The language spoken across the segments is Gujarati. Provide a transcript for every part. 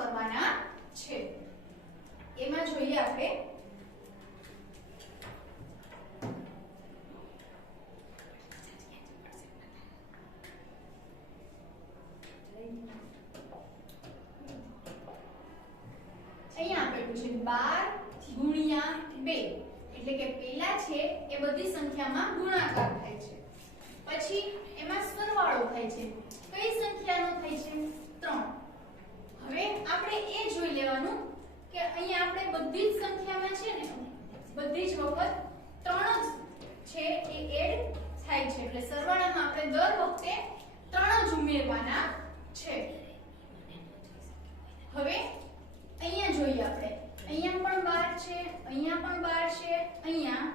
કરવાના છે. એમાં જોઈએ આપણે અહીંયા આપેલું છે 12 ગુણ્યા 2 એટલે કે પહેલા છે એ બધી સંખ્યામાં ગુણાકાર થાય છે, પછી એમાં સરવાળો થાય છે. કઈ સંખ્યાનો થાય છે? 3. હવે આપણે એ જોઈ લેવાનું કે અહીંયા આપણે બધી જ સંખ્યામાં છે ને બધી જ વખત 3 જ છે એ એડ થાય છે, એટલે સરવાળામાં આપણે દર વખતે 3 જ ઉમેરવાના છે. હવે અહીંયા જોઈએ આપણે, અહીંયા પણ 12 છે, અહીંયા પણ 12 છે, અહીંયા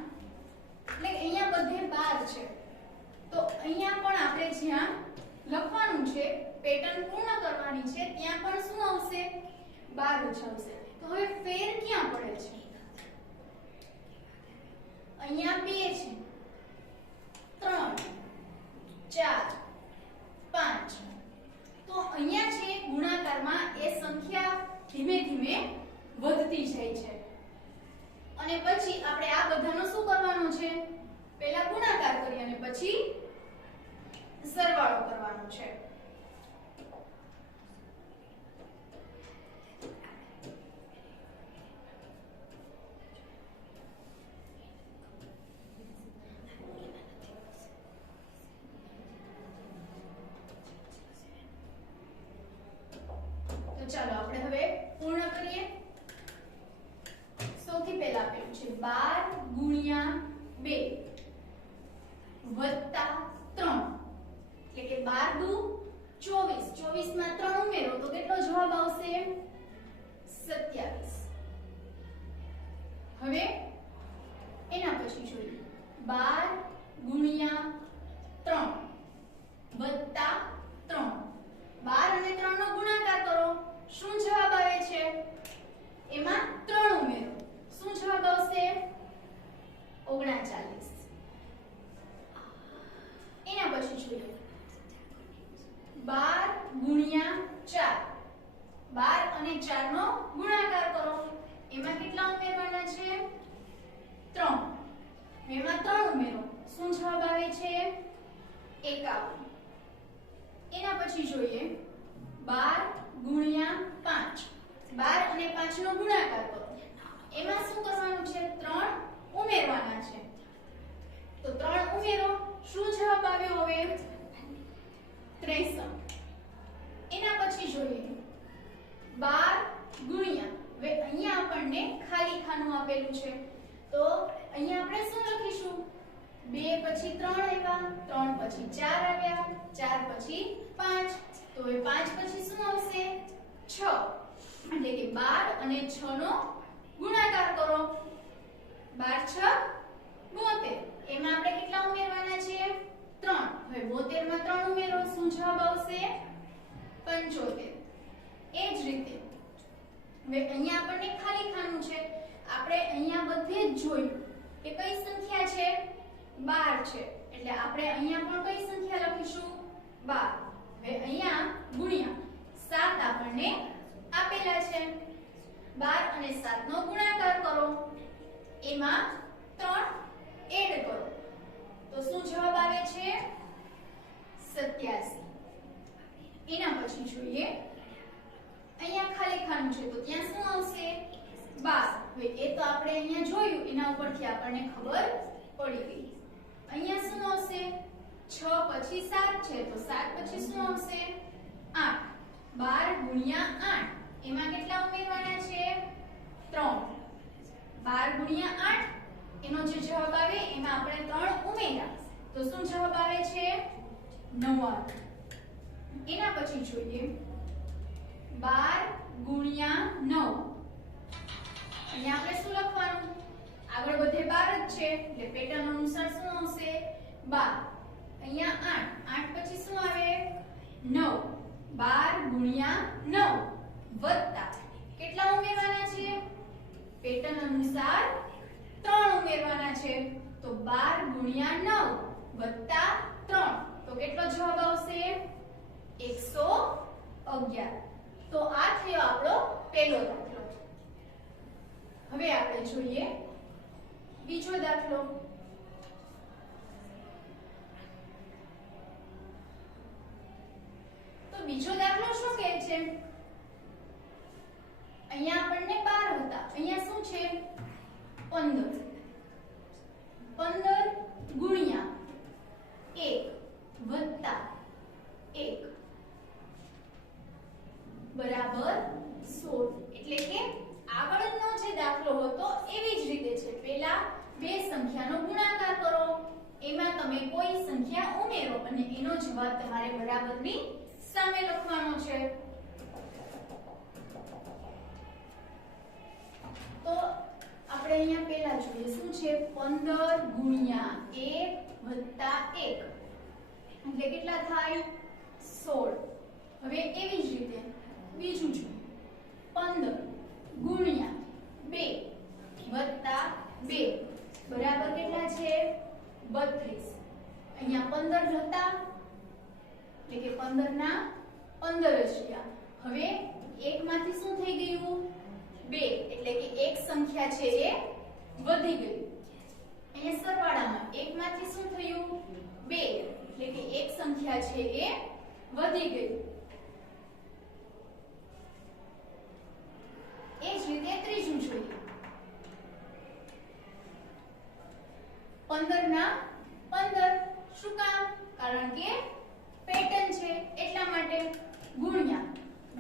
એટલે અહીંયા બધે 12 છે. તો અહીંયા પણ આપણે જ્યાં લખવાનું છે પેટર્ન પૂર્ણ કરવાની છે ત્યાં પણ શું આવશે? 12 જ આવશે. તો હવે ફેર ક્યાં પડે છે? અહીંયા 2 છે, 3 4 5. તો અહીંયા છે ગુણાકારમાં એ સંખ્યા ધીમે ધીમે વધતી જાય છે, અને પછી આપણે આ બધાનો શું કરવાનો છે? પહેલા ગુણાકાર કરી અને પછી સરવાળો કરવાનો છે. તો ચાલો આપણે હવે પૂર્ણ કરીએ. સૌથી પહેલા આપેલું છે 12 ગુણ્યા 2 વત્તા 3 એટલે કે 12 દુ 24. 24 માં 3 ઉમેરો તો કેટલો જવાબ આવશે? 27. હવે એના પછી જોઈએ 12 ગુણ્યા 3 વત્તા 3. 12 અને 3 નો ગુણાકાર કરો. શું જવાબ આવે છે? એમાં 3 ઉમેરો. શું જવાબ આવશે? 39. એના પછી જોઈએ 12 ગુણ્યા 4. 12 અને 4 નો ગુણાકાર કરો. એમાં કેટલા ઉમેરવાના છે? 3. એમાં 3 ઉમેરો. શું જવાબ આવે છે? 51. એના પછી જોઈએ 12 ગુણ્યા 5. 12 અને 5 નો ગુણાકાર કરો. એમાં શું કરવાનું છે? 3 ઉમેરવાના છે. તો 3 ઉમેરો. શું જવાબ આવ્યો હવે? 63. એના પછી જોઈએ 12 ગુણ્યા, હવે અહીંયા આપણને ખાલી ખાનું આપેલું છે તો અહીંયા આપણે શું લખીશું? 2 પછી 3 આવ્યા, 3 પછી 4 આવ્યા, 4 પછી 5. તો હવે 5 પછી શું આવશે? 6. એટલે કે 12 અને 6 નો ગુણાકાર કરો. 12 6 72. એમાં આપણે કેટલા ઉમેરવાના છે? 3. હવે 72 માં 3 ઉમેરો. શું જવાબ આવશે? 75. એ જ રીતે હવે અહીંયા આપણને ખાલી ખાનું છે. આપણે અહીંયા બધે જ જોયું કે કઈ સંખ્યા છે? 12 છે. એટલે આપણે અહીંયા પણ કઈ સંખ્યા લખીશું? 12. હવે અહીંયા ગુણ્યા 7 આપણને આપેલા છે. 12 અને 7 નો ગુણાકાર કરો. એમાં 3 એડ કરો. તો શું જવાબ આવે છે? 87. એના પછી જોઈએ અહીંયા ખાલી ખાનું છે તો ત્યાં શું આવશે? 12. હવે એ તો આપણે અહીંયા જોયું, એના ઉપરથી આપણને ખબર પડી ગઈ. અહીંયા શું આવશે? 6 પછી 7 છે તો 7 પછી શું આવશે? 8. 12 ગુણ્યા 8. એમાં કેટલા ઉમેરવાના છે? 3. 12 ગુણ્યા 8 એનો જે જવાબ આવે એમાં આપણે 3 ઉમેર્યા તો શું જવાબ આવે છે? 99. એના પછી જોઈએ 12 ગુણ્યા 9. અહીંયા આપણે શું લખવાનું? આગળ બધે 12 જ છે એટલે પેટર્ન અનુસાર શું આવશે? 12. અહીંયા 8. 8 પછી શું આવે? 9. 12 ગુણ્યા 9 વત્તા કેટલા ઉમેરવાના છે? પેટર્ન અનુસાર 3 ઉમેરવાના છે. તો 12 ગુણ્યા 9 વત્તા 3 તો કેટલો જવાબ આવશે? 111. તો આ થયો આપણો પહેલો દાખલો. હવે આપણે જોઈએ બીજો દાખલો. તો બીજો દાખલો શું કહે છે? અહીંયા આપણને 12 હતા, અહીંયા શું છે? 15. 15 ગુણ્યા 1 વત્તા 1 બરાબર 16. એટલે કે આગળનો જે દાખલો હતો એવી જ રીતે છે. પહેલા બે સંખ્યાનો ગુણાકાર કરો, એમાં તમે કોઈ સંખ્યા ઉમેરો અને એનો જવાબ તમારે બરાબરની સામે લખવાનો છે. તો આપણે અહીંયા પહેલા જોઈએ શું છે? 15 ગુણ્યા 1 વત્તા 1 એટલે કેટલા થાય? 16. હવે એવી જ રીતે બીજું જોઈએ. 15 ગુણ્યા 2 વત્તા 2 બરાબર કેટલા છે? 32. અહીંયા 15 હતા એટલે કે 15 ના 15 જ રહ્યા. હવે 1 માંથી શું થઈ ગયું? 2 એટલે કે એક સંખ્યા છે એ વધી ગઈ. અહીંયા સરવાળામાં 1 માંથી શું થયું? 2 એટલે કે એક સંખ્યા છે એ વધી ગઈ. એ જ રીતે ત્રીજું જોઈએ. 15 ના 15 શું કામ? કારણ કે પેટર્ન છે એટલા માટે. ગુણ્યા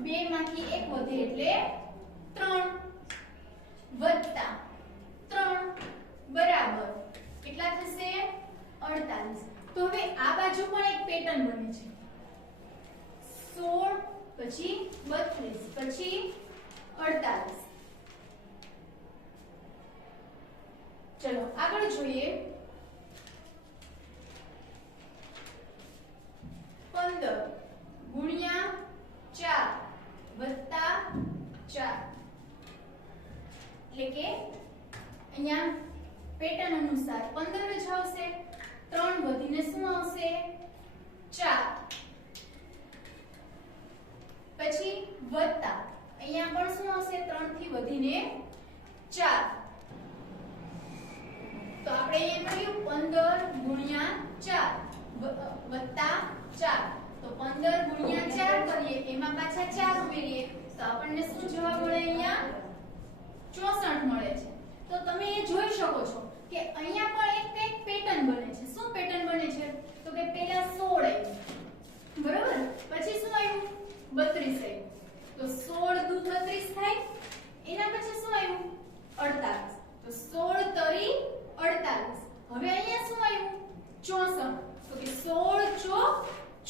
2 માંથી 1 વધે એટલે 3 વત્તા 3 બરાબર કેટલા થશે? 48. તો હવે આ બાજુ પણ એક પેટર્ન બને છે. 16 પછી 32 પછી 48. ચલો આગળ જોઈએ. 15 ગુણ્યા 4 વત્તા 4 એટલે કે અહીંયા પેટર્ન અનુસાર 15 જ આવશે. 3 વધીને શું આવશે? 4 પછી વત્તા અહીંયા પણ શું આવશે? 3 થી વધીને 4. તો આપણે અહીંયા કહ્યું 15 ગુણ્યા 4 વત્તા 4. તો 15 ગુણ્યા 4 કરીએ, એમાં પાછા 4 ઉમેરીએ તો આપણને શું જવાબ મળે? અહીંયા 64 મળે છે. તો તમે એ જોઈ શકો છો કે અહીંયા પણ એક પેટર્ન બને છે. શું પેટર્ન બને છે? તો કે પહેલા 16 આવ્યું બરોબર, પછી શું આવ્યું? 32 આવ્યું. તો 16 દુ 32 થાય. એના પછી શું આવ્યું? 48. તો 16 તરી 48. હવે અહીંયા શું આવ્યું? 64. તો કે 16 ચોક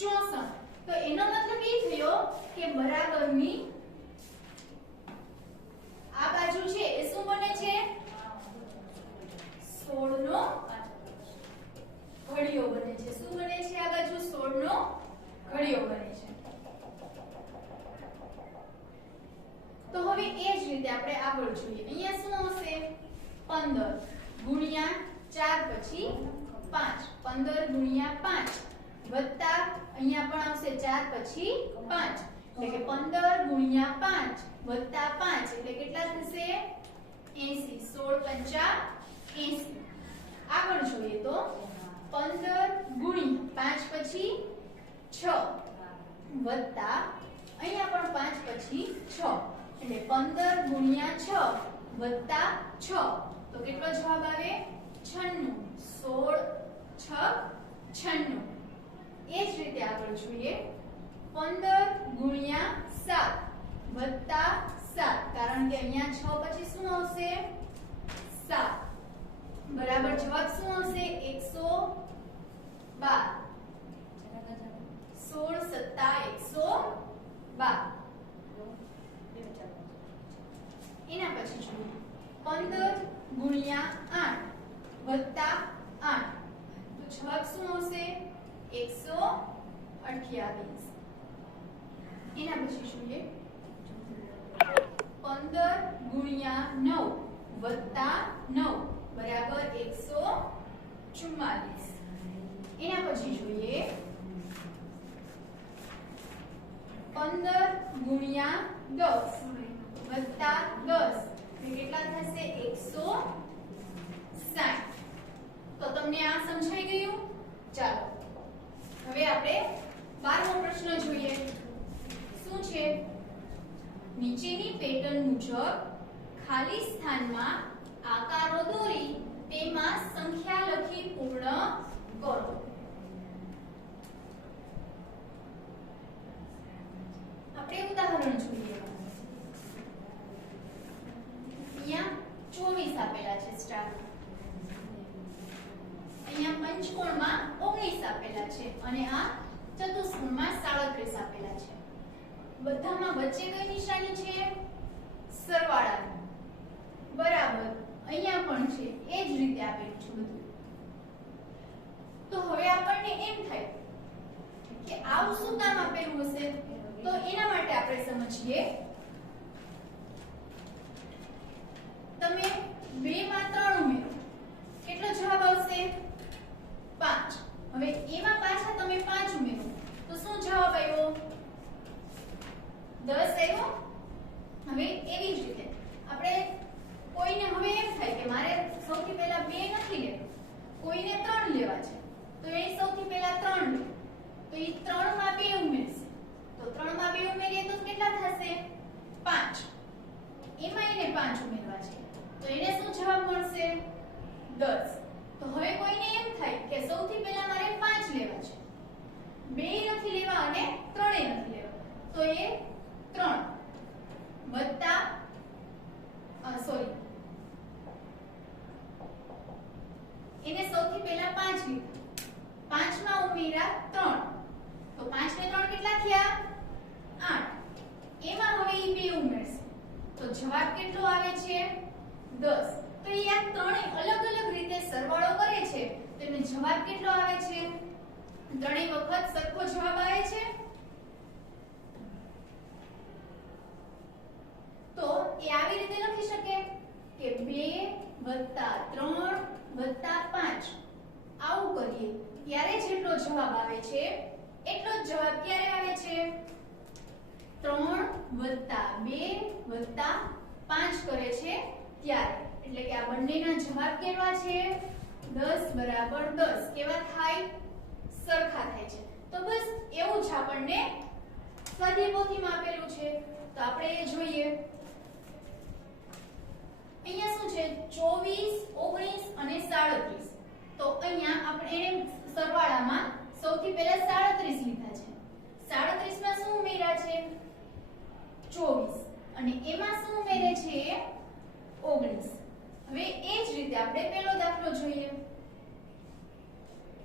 64. તો એનો મતલબ એ થયો કે બરાબરની આ બાજુ છે એ શું બને છે? 16 નો ઘડિયો બને છે. શું બને છે? આ બાજુ 16 નો ઘડિયો બને છે. તો હવે એ જ રીતે આપણે આગળ જોઈએ. અહીંયા શું આવશે? 15 ગુણ્યા 4 પછી 5. 15 ગુણ્યા 5 વત્તા અહીંયા પણ આવશે 4 પછી 5 એટલે કે 15 ગુણ્યા 5 વત્તા 5 એટલે કેટલા થશે? 80. 16 × 80. આગળ જોઈએ તો 15 ગુણ્યા 5 પછી 6 વત્તા અહીંયા પણ 5 પછી 6 એટલે 15 ગુણ્યા 6 વત્તા 6 તો કેટલો જવાબ આવે? 96. 16 6 96. એ જ રીતે આગળ જોઈએ 15 ગુણ્યા 7 વત્તા 7 કારણ કે અહીંયા 6 પછી શું આવશે? 7 બરાબર જવાબ શું આવશે? 112. 16 7 112. એના પછી જોઈએ 15 ગુણ્યા 8 વત્તા 8 તો જવાબ શું આવશે? 128. એના પછી જોઈએ 15 ગુણ્યા 9 વત્તા 9 બરાબર 144. એના પછી જોઈએ 15 ગુણ્યા 10 વત્તા 10 કેટલા થશે 160. તો તમને આ સમજાઈ ગયું? ચાલો હવે આપણે 12મો પ્રશ્ન જોઈએ. શું છે? નીચેની પેટર્ન મુજબ ખાલી સ્થાનમાં આકારો દોરી તેમાં સંખ્યા લખી પૂર્ણ કરો. આપણે ઉદાહરણ જોઈએ. અહીંયા 24 આપેલા છે સ્ટાર. અહીંયા પંચકોણમાં 19 આપેલા છે અને આ ચતુષ્કોણમાં 37 આપેલા છે. બધામાં વચ્ચે કઈ નિશાની છે? સરવાળાની. બરાબર અહીંયા પણ છે. એ જ રીતે આપેલું છે બધું. તો હવે આપણને એમ થાય કે આવું શું કામ આપેલું હશે? તો એના માટે આપણે સમજીએ. તમે 2 માં 3 ઉમેરો, કેટલો જવાબ આવશે? 5. હવે એમાં પાછા તમે 5 ઉમેરો તો શું જવાબ આવ્યો? 10 આવ્યો. હવે એવી જ રીતે આપણે કોઈને હવે એમ થાય કે મારે સૌથી પહેલા 2 નથી લેવા, કોઈને 3 લેવા છે, તો એ સૌથી પહેલા 3 લે. તો એ 3 માં 2 ઉમેરશે. તો 3 માં 2 ઉમેરીએ તો કેટલા થશે? 5. એમાં એને 5 ઉમેરવા છે તો એને શું જવાબ મળશે? 10. તો હવે કોઈને એમ થાય કે સૌથી પહેલા મારે 5 લેવા છે, 2 નથી લેવા અને 3 નથી લેવા, તો એ 3 વત્તા એને સૌથી પહેલા 5 લીધા, 5 માં ઉમેર્યા 3, તો 5 ને 3 કેટલા થયા? 8. એમાં હવે ઈ 2 ઉમેરશે તો જવાબ કેટલો આવે છે? 10. તો એ આ ત્રણેય અલગ અલગ રીતે સરવાળો કરે છે તો એનો જવાબ કેટલો આવે છે? ત્રણેય વખત સરખો જવાબ આવે છે. તો એ આવી રીતે લખી શકે કે 2 + 3 + 5. આવું કરીએ ત્યારે જેટલો જવાબ આવે છે એટલો જ જવાબ ક્યારે આવે છે? 3 + 2 + 5 કરે છે ત્યારે. એટલે કે આ બંનેના જવાબ કેવા છે? 10 = 10. કેવા થાય? સરખા થાય છે. તો બસ એવું જ આપણને સ્વાધ્યાયપોથીમાં આપેલું છે તો આપણે એ જોઈએ. અહીંયા શું છે? 24, 19 અને 37. તો અહીંયા આપણે સરવાળામાં સૌથી પહેલા 37 લીધા છે. 37 માં શું ઉમેર્યા છે? 24 અને એમાં શું ઉમેરે છે? 19. હવે એ જ રીતે આપણે પહેલો દાખલો જોઈએ.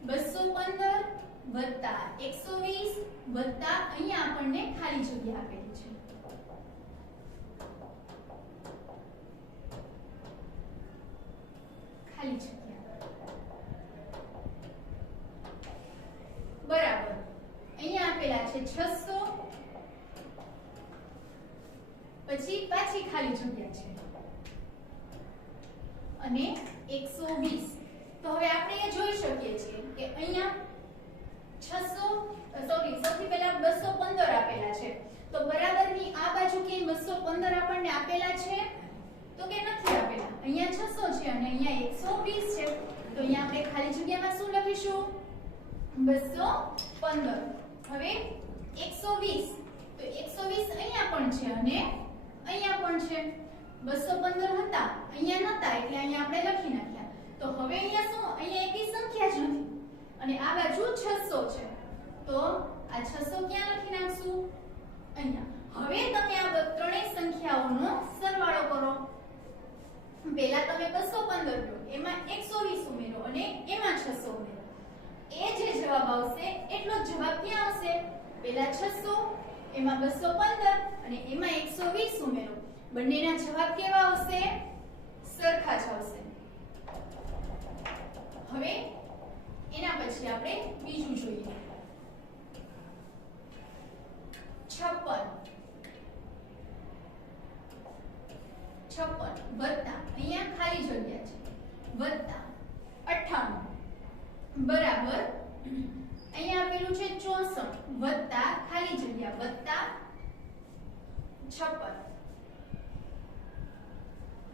215 વત્તા 120 વત્તા અહીંયા આપણને ખાલી જગ્યા આપેલી છે. ખાલી જગ્યા બરાબર. અહીંયા આપેલા છે 600 પછી પાછી ખાલી જગ્યા છે અને 120. તો હવે આપણે એ જોઈ શકીએ છીએ કે અહીંયા 600 સૌથી પહેલા 215 આપેલા છે તો બરાબરની આ બાજુ કે 215 આપણને આપેલા છે તો કે નથી આપેલા. અહીંયા 600 છે અને અહીંયા 120 છે તો અહીંયા આપણે ખાલી જગ્યામાં શું લખીશું? 215. હવે 120 તો 120 અહીંયા પણ છે અને અહીંયા પણ છે. 215 હતા અહીંયા નતા એટલે અહીંયા આપણે લખી નાખ્યા. તો હવે અહીંયા શું? અહીંયા એકી સંખ્યા જ નથી અને આ બાજુ 600 છે તો આ 600 ક્યાં લખી નાખશું? અહીંયા. હવે તમે આ ત્રણેય સંખ્યાઓનો સરવાળો કરો. પહેલા તમે 215 લો, એમાં 120 ઉમેરો અને એમાં 600 ઉમેરો. એ જે જવાબ આવશે એટલો જ જવાબ ક્યાં આવશે? પહેલા 600, એમાં 215 અને એમાં 120 ઉમેરો. બંનેના જવાબ કેવા આવશે? સરખા જ આવશે. હવે એના પછી આપણે બીજું જોઈએ. 56 વત્તા અહીંયા ખાલી જગ્યા છે વત્તા 58 બરાબર અહીંયા આપેલું છે 64 વત્તા ખાલી ખાલી જગ્યા વત્તા 56.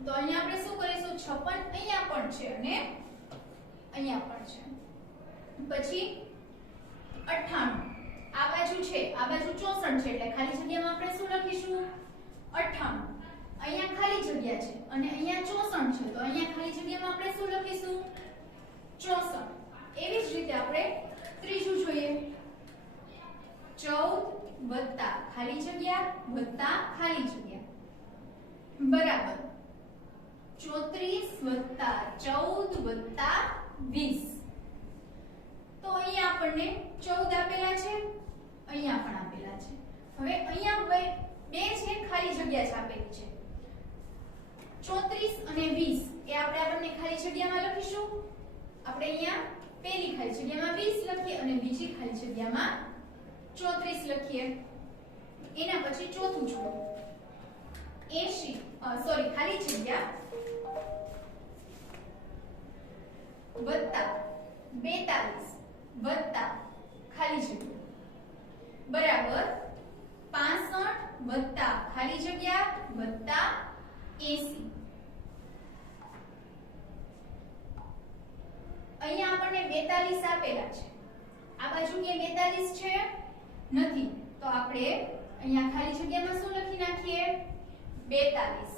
તો અહીંયા આપણે શું કરીશું 56 અહીંયા પણ છે અને અહીંયા પણ છે. પછી 98 આ બાજુ છે, આ બાજુ 64 છે એટલે ખાલી જગ્યામાં આપણે શું લખીશું 98. અહીંયા ખાલી જગ્યા છે અને અહીંયા 64 છે તો અહીંયા ખાલી જગ્યામાં આપણે શું લખીશું 64. એવી જ રીતે આપણે ત્રીજું જોઈએ 14 વત્તા ખાલી જગ્યા વત્તા ખાલી જગ્યા બરાબર 34 વત્તા 14 વત્તા 20. તો અહીંયા આપણને 14 આપેલા છે, અહીંયા પણ આપેલા છે. હવે અહીંયા બે છે ખાલી જગ્યા જ આપેલી છે 34 અને 20 એ આપણે આ બંને ખાલી જગ્યામાં લખીશું. આપણે અહીંયા પહેલી ખાલી જગ્યામાં 20 લખીએ અને બીજી ખાલી જગ્યામાં 34 લખીએ. એના પછી ચોથું જુઓ 80 ખાલી જગ્યા વત્તા 42 વત્તા ખાલી જગ્યા બરાબર 65 વત્તા ખાલી જગ્યા વત્તા 80. અહીંયા આપણને 42 આપેલા છે, આ બાજુ કે 42 છે નથી તો આપણે અહીંયા ખાલી જગ્યામાં શું લખી નાખીએ 42.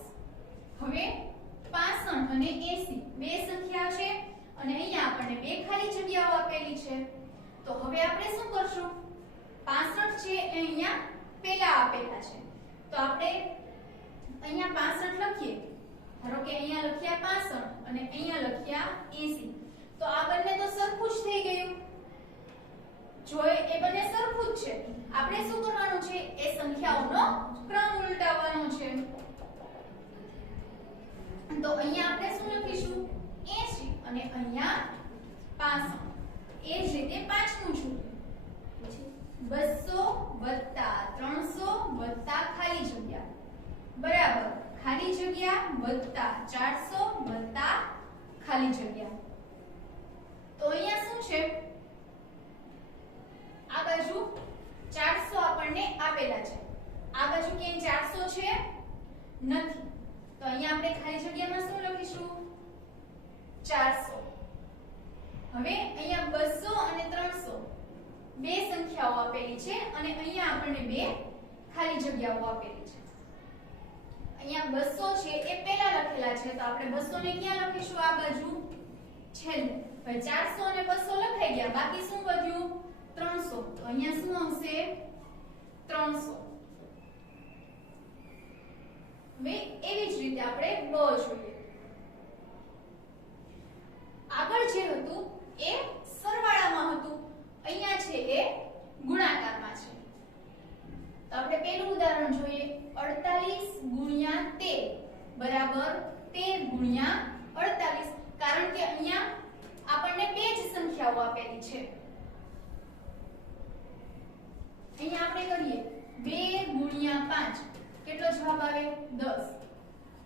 હવે 65 અને 80 બે સંખ્યા છે અને અહીંયા આપણને બે ખાલી જગ્યાઓ આપેલી છે તો હવે આપણે શું કરશું 65 છે એ અહીંયા પહેલા આપેલા છે તો આપણે અહીંયા 65 લખીએ. ધારો કે અહીંયા લખ્યા 65 અને અહીંયા લખ્યા 80 તો આ બંને તો સરખું જ થઈ ગયું. જો એ બંને સરખું જ છે આપણે શું કરવાનું છે એ સંખ્યાઓનો ક્રમ ઉલટાવવાનો છે. તો અહીંયા આપણે શું લખીશું 80 અને અહીંયા 65. એ જ રીતે પાંચમું છું 200 વત્તા 300 વત્તા ખાલી જગ્યા બરાબર ખાલી જગ્યા વત્તા 400 વત્તા ખાલી જગ્યા. તો અહીંયા શું છે આ બાજુ 400 આપણને આપેલા છે, આ બાજુ કેમ 400 છે નથી તો અહીંયા આપણે ખાલી જગ્યામાં શું લખીશું 400. હવે અહીંયા 200 અને 300 બે સંખ્યાઓ આપેલી છે અને અહીંયા આપણને બે ખાલી જગ્યાઓ આપેલી છે. અહીંયા 200 છે એ પહેલા લખેલા છે તો આપણે 200 ને ક્યાં લખીશું આ બાજુ છેલ્લે. હવે 400 અને 200 લખાઈ ગયા બાકી શું વધ્યું 300 તો અહીંયા શું આવશે 300. હવે એવી જ રીતે આપણે બ જોઈએ. આગળ જે હતું એ સરવાળામાં હતું, અહીંયા છે એ ગુણાકારમાં છે. તો આપણે પહેલું ઉદાહરણ જોઈએ 48 ગુણ્યા 13 બરાબર 13 ગુણ્યા 48 કારણ કે અહીંયા આપણને બે જ સંખ્યાઓ આપેલી છે. અહીંયા આપણે કરીએ 2 ગુણ્યા 5 કેટલો જવાબ આવે 10.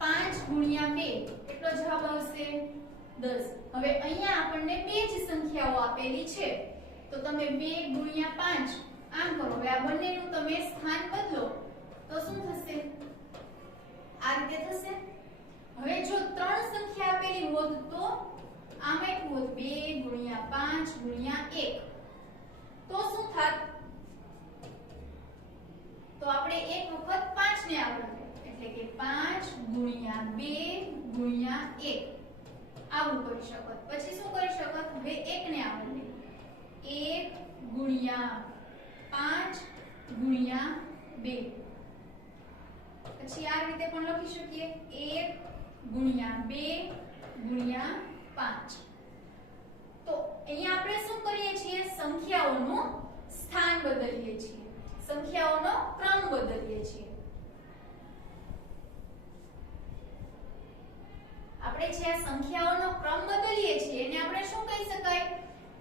5 ગુણ્યા 2 કેટલો જવાબ આવશે 10. હવે અહીંયા આપણને બે જ સંખ્યાઓ આપેલી છે તો તમે 2 ગુણ્યા 5 આમ કરો. હવે આ બંનેનું તમે સ્થાન બદલો તો શું થશે આ રીતે થશે. હવે જો ત્રણ સંખ્યા આપેલી હોત તો આમ એટલું હોત 2 ગુણ્યા 5 ગુણ્યા 1 તો શું થાત તો આપણે એક વખત 5 ને આગળ એટલે કે 5 ગુણ્યા 2 ગુણ્યા 1 આવું કરી શકો. પછી શું કરી શકો હવે 1 ને આગળ લઈ 1 ગુણ્યા 5 ગુણ્યા 2 પછી આ રીતે પણ લખી શકીએ 1 ગુણ્યા 2 ગુણ્યા 5. તો અહીંયા આપણે શું કરીએ છીએ સંખ્યાઓનું સ્થાન બદલીએ છીએ, સંખ્યાઓનો ક્રમ બદલીએ છીએ. આપણે જે આ સંખ્યાઓનો ક્રમ બદલીએ છીએ એને આપણે શું કહી શકાય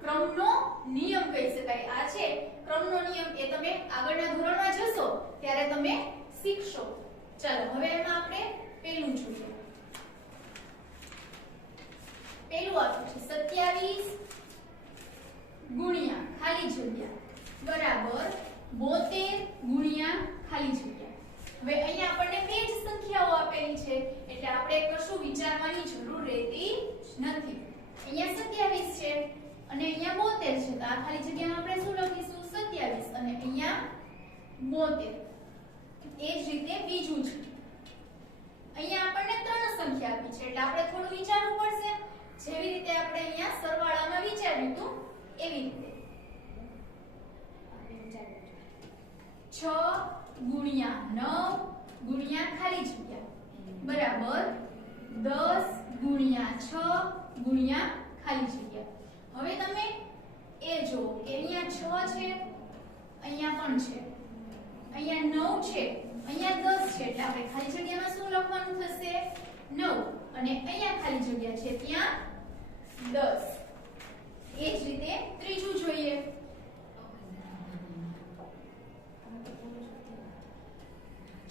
ક્રમનો નિયમ કહી શકાય. આ છે ક્રમનો નિયમ એ તમે આગળના ધોરણમાં જશો ત્યારે તમે શીખશો. ચાલો હવે એમાં આપણે પહેલું જોઈએ. પહેલું આપ્યું છે 27 ગુણ્યા ખાલી જગ્યા બરાબર 72 ગુણ્યા ખાલી જગ્યા. હવે અહીંયા આપણને બે જ સંખ્યાઓ આપેલી છે એટલે આપણે કશું વિચારવાની જરૂર રહેતી નથી. અહીંયા 27 છે અને અહીંયા 72 છે, તો આ ખાલી જગ્યામાં આપણે શું લખીશું? 27 અને અહીંયા 72. એ જ રીતે બીજું છે, અહીંયા આપણને ત્રણ સંખ્યા આપી છે એટલે આપણે થોડું વિચારવું પડશે. જેવી રીતે આપણે અહીંયા સરવાળામાં વિચાર્યું હતું એવી રીતે 6 ગુણ્યા 9 ગુણ્યા ખાલી જગ્યા બરાબર 10 ગુણ્યા 6 ગુણ્યા ખાલી જગ્યા. હવે તમે એ જો કે અહીંયા 6 છે, અહીંયા પણ છે, અહીંયા 9 છે, અહીંયા 10 છે એટલે આપણે ખાલી જગ્યામાં શું લખવાનું થશે? 9 અને અહીંયા ખાલી જગ્યા છે ત્યાં 10. એ જ રીતે ત્રીજું જોઈએ.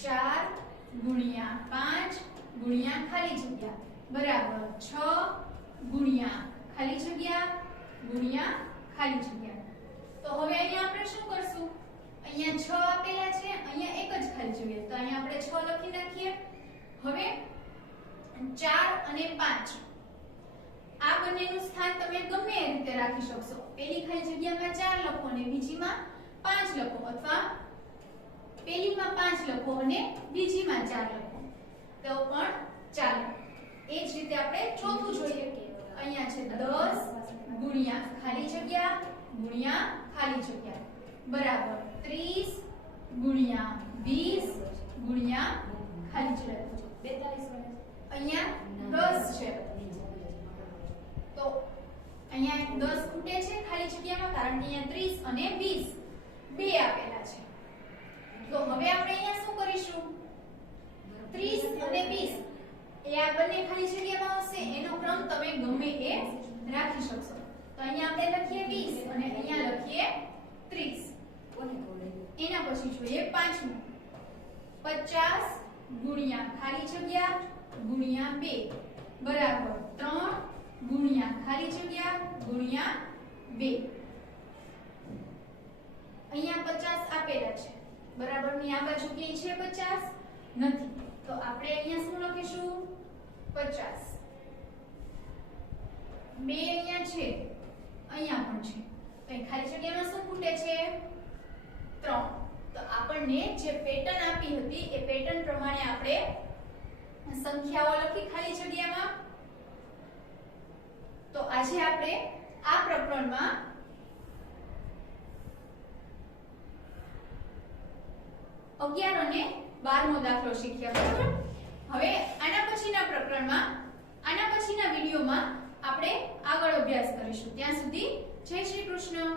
4 ગુણ્યા 5 ગુણ્યા ખાલી જગ્યા બરાબર 6 ગુણ્યા ખાલી જગ્યા ગુણ્યા ખાલી જગ્યા. તો હવે અહીંયા આપણે શું કરશું? અહીંયા 6 આપેલા છે, અહીંયા એક જ ખાલી જગ્યા, તો અહીંયા આપણે 6 લખી નાખીએ. હવે 4 અને 5 આ બંનેનું સ્થાન તમે ગમે એ રીતે રાખી શકશો. પેલી ખાલી જગ્યામાં 4 લખો અને બીજીમાં 5 લખો, અથવા પેલીમાં 5 લખો અને બીજીમાં 4 લખો તો પણ ચાલે. એ જ રીતે આપણે ચોથું જોઈએ. અહીંયા છે 10 ગુણ્યા ખાલી જગ્યા ગુણ્યા ખાલી જગ્યા બરાબર 30 ગુણ્યા 20 ગુણ્યા ખાલી જગ્યા 42. અહીંયા 10 છે તો અહીંયા 10 ખૂટે છે ખાલી જગ્યામાં, કારણ કે અહીંયા 30 અને 20 બે આપેલા છે. તો હવે આપણે અહીંયા શું કરીશું? 30 અને 20 એ આ બંને ખાલી જગ્યામાં આવશે, એનો ક્રમ તમે ગમે એ રાખી શકશો. તો અહીંયા આપણે લખીએ 20 અને અહીંયા લખીએ 30. એના પછી જોઈએ પાંચમું 50 ગુણ્યા ખાલી જગ્યા ગુણ્યા 2 બરાબર 3 ગુણ્યા ખાલી જગ્યા ગુણ્યા 2. અહીંયા 50 આપેલા છે બરાબર ની આ બાજુ કે છે 50 નથી, તો આપણે અહીંયા શું લખીશું? 50. 2 અહીંયા છે, અહીંયા પણ છે, તો અહીં ખાલી જગ્યામાં શું ખૂટે છે? 3. તો આપણને જે પેટર્ન આપી હતી એ પેટર્ન પ્રમાણે આપણે સંખ્યાઓ લખી ખાલી જગ્યામાં. તો આજે આપણે આ પ્રકરણમાં 11 અને 12મો દાખલો શીખ્યા બરાબર. હવે આના પછીના પ્રકરણમાં, આના પછીના વિડિયોમાં આપણે આગળ અભ્યાસ કરીશું. ત્યાં સુધી જય શ્રી કૃષ્ણ.